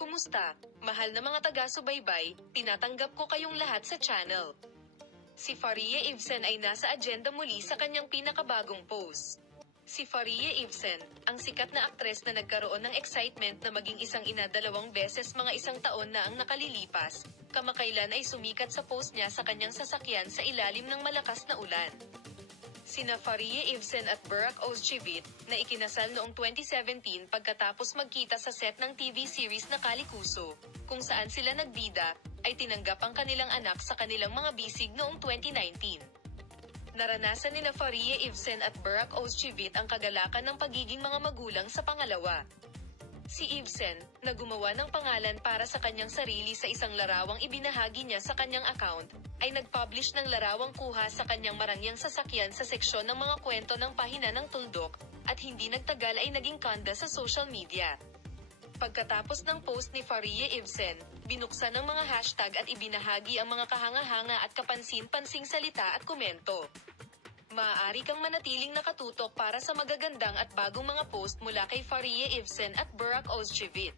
Kumusta, mahal na mga taga-subaybay, tinatanggap ko kayong lahat sa channel. Si Faria Evsen ay nasa agenda muli sa kanyang pinakabagong post. Si Faria Evsen, ang sikat na aktres na nagkaroon ng excitement na maging isang ina 2 beses mga 1 taon na ang nakalilipas, kamakailan ay sumikat sa post niya sa kanyang sasakyan sa ilalim ng malakas na ulan. Sina Faria Evsen at Burak Ozcevic, na ikinasal noong 2017 pagkatapos magkita sa set ng TV series na Kalikuso, kung saan sila nagbida, ay tinanggap ang kanilang anak sa kanilang mga bisig noong 2019. Naranasan nina Faria Evsen at Burak Ozcevic ang kagalakan ng pagiging mga magulang sa pangalawa. Si Evsen, na gumawa ng pangalan para sa kanyang sarili sa isang larawang ibinahagi niya sa kanyang account, ay nag-publish ng larawang kuha sa kanyang marangyang sasakyan sa seksyon ng mga kwento ng pahina ng tuldok, at hindi nagtagal ay naging kanda sa social media. Pagkatapos ng post ni Faria Evsen, binuksan ng mga hashtag at ibinahagi ang mga kahanga-hanga at kapansin-pansing salita at komento. Maaari kang manatiling nakatutok para sa magagandang at bagong mga post mula kay Faria Evsen at Burak Ozcevic.